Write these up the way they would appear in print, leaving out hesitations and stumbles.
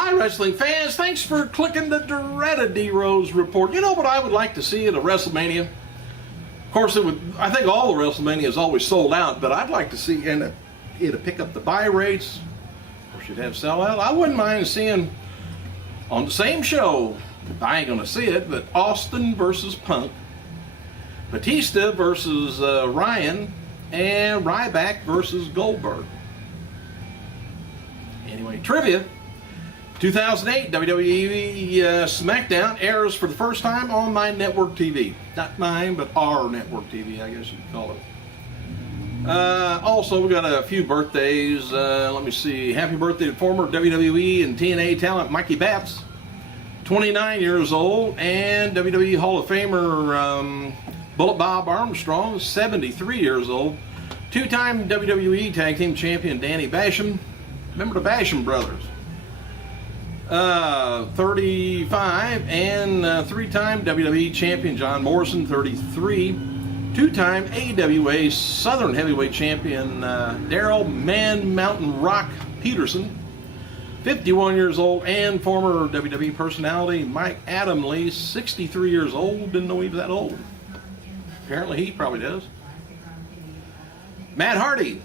Hi, wrestling fans. Thanks for clicking the dreaded D-Rose report. You know what I would like to see at a WrestleMania? Of course, I think all the WrestleMania is always sold out, but I'd like to see it to pick up the buy rates. Of course, you'd have sellout. I wouldn't mind seeing on the same show, I ain't going to see it, but Austin versus Punk, Batista versus Ryan, and Ryback versus Goldberg. Anyway, trivia. 2008 WWE SmackDown airs for the first time on my network TV. Not mine, but our network TV, I guess you could call it. Also, we got a few birthdays. Let me see. Happy birthday to former WWE and TNA talent Mikey Batts, 29 years old, and WWE Hall of Famer Bullet Bob Armstrong, 73 years old. Two-time WWE Tag Team Champion Danny Basham. Remember the Basham brothers. 35, and three-time WWE Champion John Morrison, 33. Two-time AWA Southern Heavyweight Champion Daryl Man Mountain Rock Peterson, 51 years old, and former WWE personality Mike Adamle, 63 years old. Didn't know he was that old. Apparently he probably does. Matt Hardy.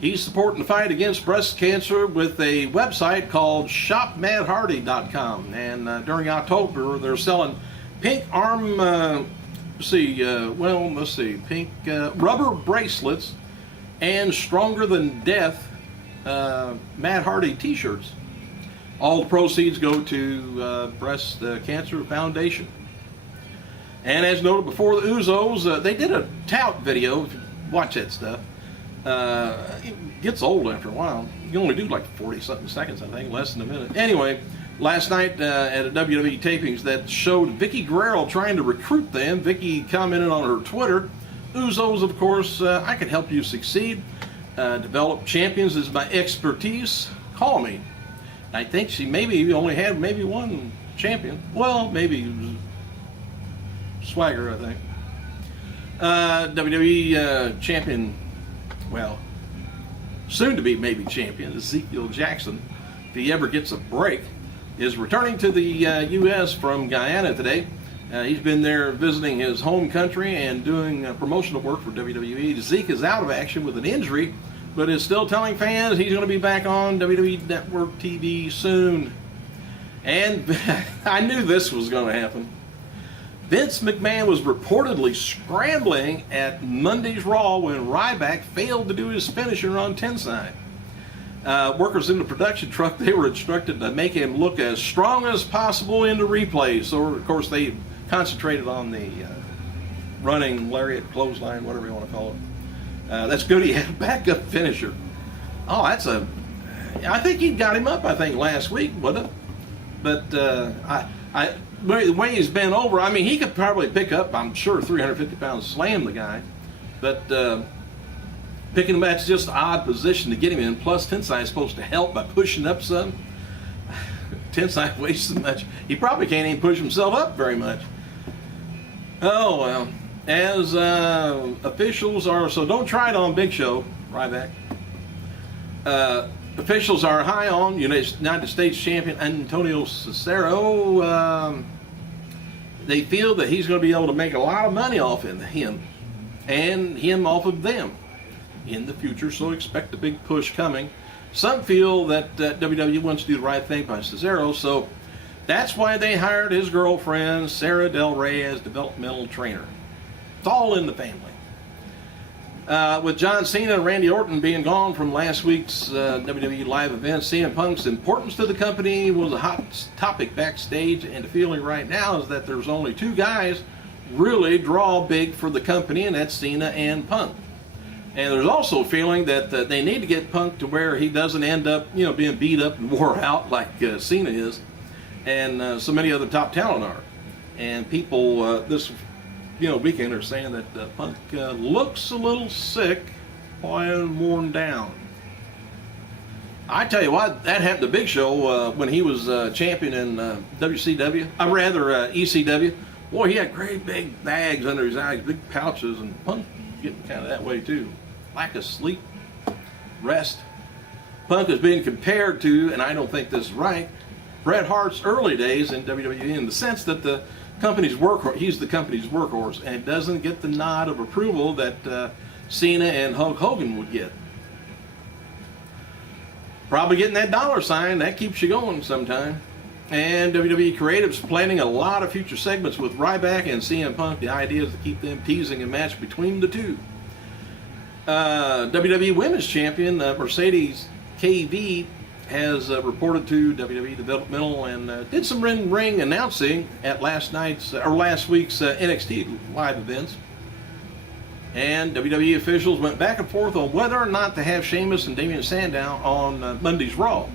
He's supporting the fight against breast cancer with a website called shopmatthardy.com. And during October, they're selling pink arm, pink rubber bracelets and Stronger Than Death Matt Hardy t-shirts. All the proceeds go to Breast Cancer Foundation. And as noted before, the Usos, they did a tout video. Watch that stuff. It gets old after a while. You only do like 40-something seconds, I think, less than a minute. Anyway, last night at a WWE tapings that showed Vickie Guerrero trying to recruit them. Vickie commented on her Twitter, Usos, of course, I can help you succeed. Develop champions is my expertise. Call me. I think she maybe only had one champion. Well, maybe Swagger, I think. WWE champion, well, soon to be maybe champion, Ezekiel Jackson, if he ever gets a break, is returning to the U.S. from Guyana today. He's been there visiting his home country and doing promotional work for WWE. Zeke is out of action with an injury, but is still telling fans he's going to be back on WWE Network TV soon. And I knew this was going to happen. Vince McMahon was reportedly scrambling at Monday's Raw when Ryback failed to do his finisher on Tensai. Workers in the production truck, they were instructed to make him look as strong as possible in the replay. So, of course, they concentrated on the running lariat, clothesline, whatever you want to call it. That's good. He had a backup finisher. Oh, I think he got him up, last week, wasn't it? But the way he's been over, I mean, he could probably pick up, I'm sure, 350 pounds, slam the guy. But picking him, that's just an odd position to get him in. Plus, Tensai is supposed to help by pushing up some. Tensai weighs so much, he probably can't even push himself up very much. Oh, well. As officials are, so don't try it on Big Show, Ryback. Officials are high on United States champion Antonio Cesaro. They feel that he's going to be able to make a lot of money off of him and him off of them in the future, so expect a big push coming. Some feel that WWE wants to do the right thing by Cesaro, so that's why they hired his girlfriend, Sarah Del Rey, as developmental trainer. It's all in the family. With John Cena and Randy Orton being gone from last week's WWE live event, CM Punk's importance to the company was a hot topic backstage, and the feeling right now is that there's only two guys really draw big for the company, and that's Cena and Punk. And there's also a feeling that they need to get Punk to where he doesn't end up, being beat up and wore out like Cena is, and so many other top talent are. And people this weekend are saying that Punk looks a little sick and worn down. I tell you what, that happened to Big Show when he was champion in ECW. Boy, he had great big bags under his eyes, big pouches, and Punk getting kind of that way too. Lack of sleep, rest. Punk is being compared to, and I don't think this is right, Bret Hart's early days in WWE, in the sense that he's the company's workhorse, and doesn't get the nod of approval that Cena and Hulk Hogan would get. Probably getting that dollar sign, that keeps you going sometime. And WWE Creative's planning a lot of future segments with Ryback and CM Punk. The idea is to keep them teasing a match between the two. WWE Women's Champion Mercedes KV has reported to WWE Developmental and did some ring announcing at last week's NXT live events. And WWE officials went back and forth on whether or not to have Sheamus and Damian Sandow on Monday's Raw.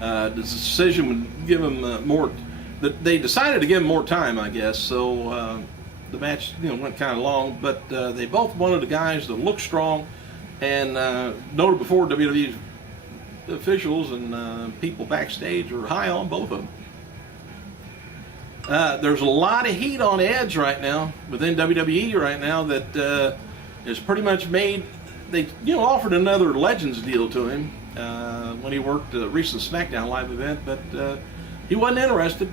The decision would give them more. They decided to give them more time, I guess. So the match, went kind of long, but they both wanted the guys to look strong. And noted before, WWE officials and people backstage are high on both of them. There's a lot of heat on Edge right now within WWE right now that is pretty much made. They offered another Legends deal to him when he worked a recent SmackDown live event, but he wasn't interested.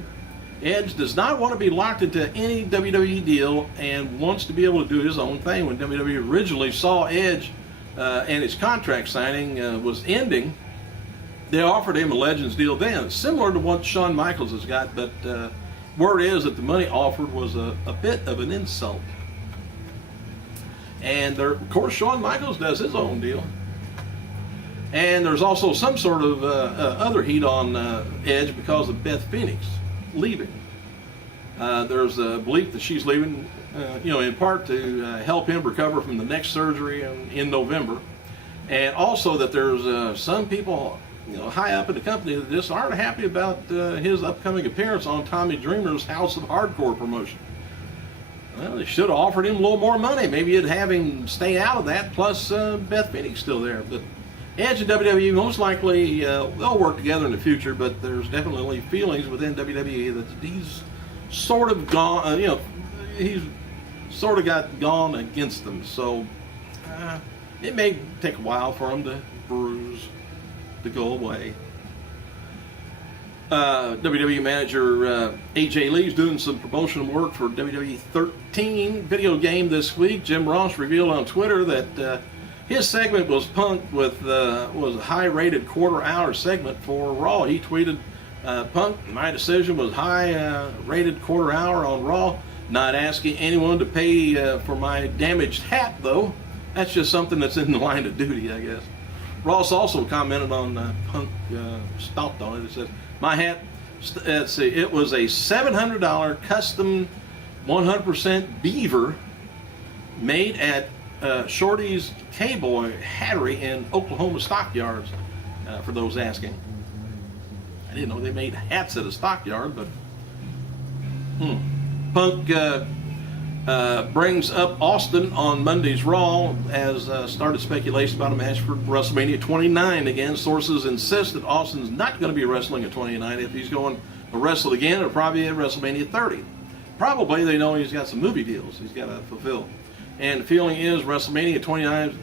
Edge does not want to be locked into any WWE deal and wants to be able to do his own thing. When WWE originally saw Edge and his contract signing was ending, they offered him a Legends deal then, similar to what Shawn Michaels has got, but word is that the money offered was a bit of an insult. And of course, Shawn Michaels does his own deal. And there's also some sort of other heat on Edge because of Beth Phoenix leaving. There's a belief that she's leaving, in part to help him recover from the neck surgery in November. And also that there's some people high up in the company that just aren't happy about his upcoming appearance on Tommy Dreamer's House of Hardcore promotion. Well, they should have offered him a little more money. Maybe you'd have him stay out of that, plus Beth Phoenix still there. But Edge and WWE, most likely, they'll work together in the future, but there's definitely feelings within WWE that he's sort of gone, he's sort of got gone against them. So it may take a while for him to bruise, to go away. WWE manager AJ Lee's doing some promotional work for WWE 13 video game this week. Jim Ross revealed on Twitter that his segment was Punk was a high-rated quarter-hour segment for Raw. He tweeted, "Punk, my decision was high-rated quarter-hour on Raw. Not asking anyone to pay for my damaged hat, though. That's just something that's in the line of duty, I guess." Ross also commented on Punk stomped on it. It says, "My hat, let's see, it was a $700 custom 100% beaver made at Shorty's K-Boy Hattery in Oklahoma Stockyards," for those asking. I didn't know they made hats at a stockyard, but Punk brings up Austin on Monday's Raw as started speculation about a match for WrestleMania 29 again. Sources insist that Austin's not going to be wrestling at 29. If he's going to wrestle again, it'll probably be at WrestleMania 30. Probably they know he's got some movie deals he's got to fulfill. And the feeling is WrestleMania 29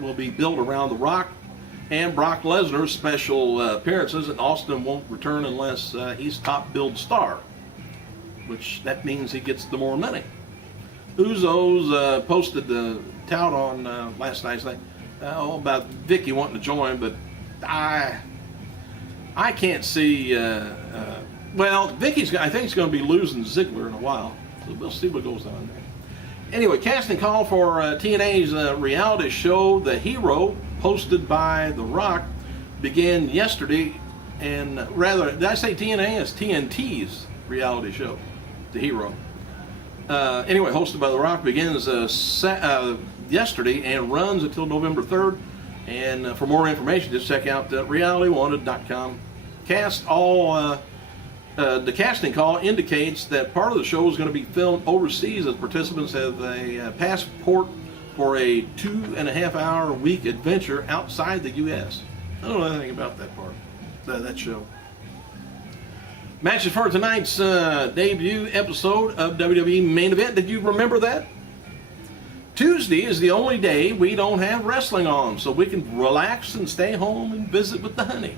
will be built around The Rock and Brock Lesnar's special appearances, and Austin won't return unless he's top billed star, which that means he gets the more money. USOs posted the tout on last night's thing about Vickie wanting to join, but I can't see. Vickie's, I think, he's going to be losing Ziggler in a while, so we'll see what goes on there. Anyway, casting call for TNA's reality show, The Hero, hosted by The Rock, began yesterday, and rather, did I say TNA? It's TNT's reality show, The Hero. Anyway, hosted by The Rock, begins yesterday and runs until November 3rd. And for more information, just check out realitywanted.com. The casting call indicates that part of the show is going to be filmed overseas as participants have a passport for a 2.5-hour week adventure outside the U.S. I don't know anything about that part, that show. Matches for tonight's debut episode of WWE Main Event. Did you remember that? Tuesday is the only day we don't have wrestling on, so we can relax and stay home and visit with the honey.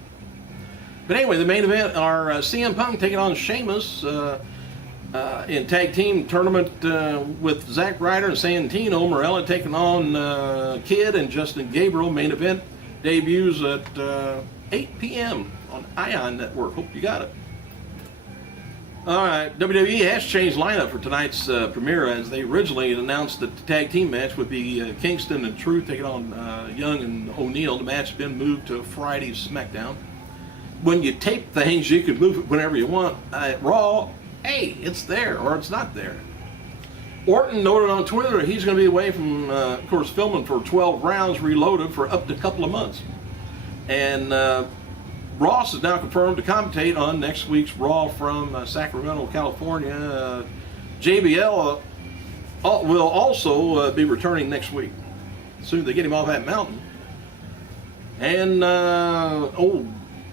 But anyway, the main event are CM Punk taking on Sheamus in tag team tournament with Zack Ryder and Santino Marella taking on Kid and Justin Gabriel. Main event debuts at 8 p.m. on Ion Network. Hope you got it. All right, WWE has changed lineup for tonight's premiere, as they originally announced that the tag team match would be Kingston and Truth taking on Young and O'Neal. The match has been moved to Friday's SmackDown. When you tape things, you can move it whenever you want. At Raw, hey, it's there or it's not there. Orton noted on Twitter that he's going to be away from, of course, filming for 12 Rounds Reloaded for up to a couple of months. And Ross is now confirmed to commentate on next week's Raw from Sacramento, California. JBL will also be returning next week. As soon as they get him off that mountain. And,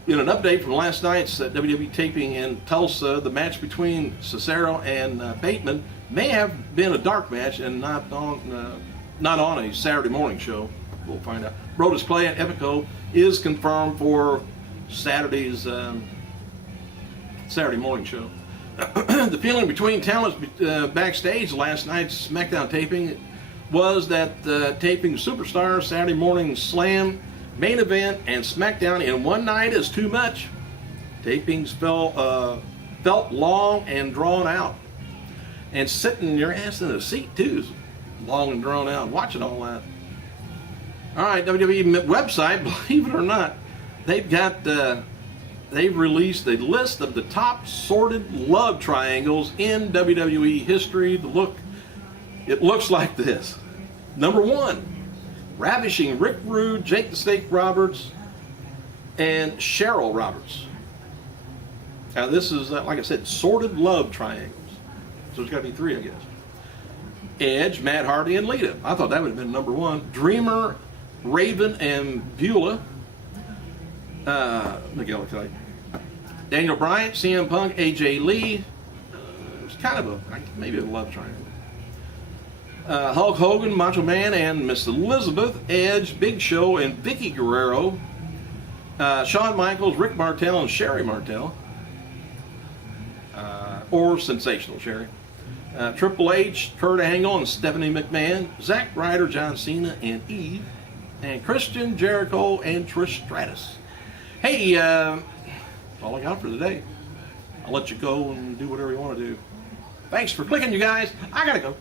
in an update from last night's WWE taping in Tulsa, the match between Cesaro and Bateman may have been a dark match and not on a Saturday morning show. We'll find out. Brodus Clay and Epico is confirmed for Saturday's Saturday morning show. The feeling between talents backstage last night's SmackDown taping was that taping Superstar, Saturday Morning Slam, Main Event, and SmackDown in one night is too much. Tapings felt long and drawn out. And sitting your ass in a seat too is long and drawn out, watching all that. All right, WWE website, believe it or not, they've released a list of the top sordid love triangles in WWE history. It looks like this. Number 1, ravishing Rick Rude, Jake the Snake Roberts, and Cheryl Roberts. Now this is, like I said, sordid love triangles. So there's got to be 3, I guess. Edge, Matt Hardy, and Lita. I thought that would have been number 1. Dreamer, Raven, and Beulah. Daniel Bryan, CM Punk, AJ Lee. It's kind of maybe a love triangle. Hulk Hogan, Macho Man, and Miss Elizabeth, Edge, Big Show, and Vickie Guerrero. Shawn Michaels, Rick Martel, and Sherry Martel. Or Sensational Sherry. Triple H, Kurt Angle, and Stephanie McMahon. Zack Ryder, John Cena, and Eve. And Christian, Jericho, and Trish Stratus. Hey, that's all I got for today. I'll let you go and do whatever you want to do. Thanks for clicking, you guys. I gotta go.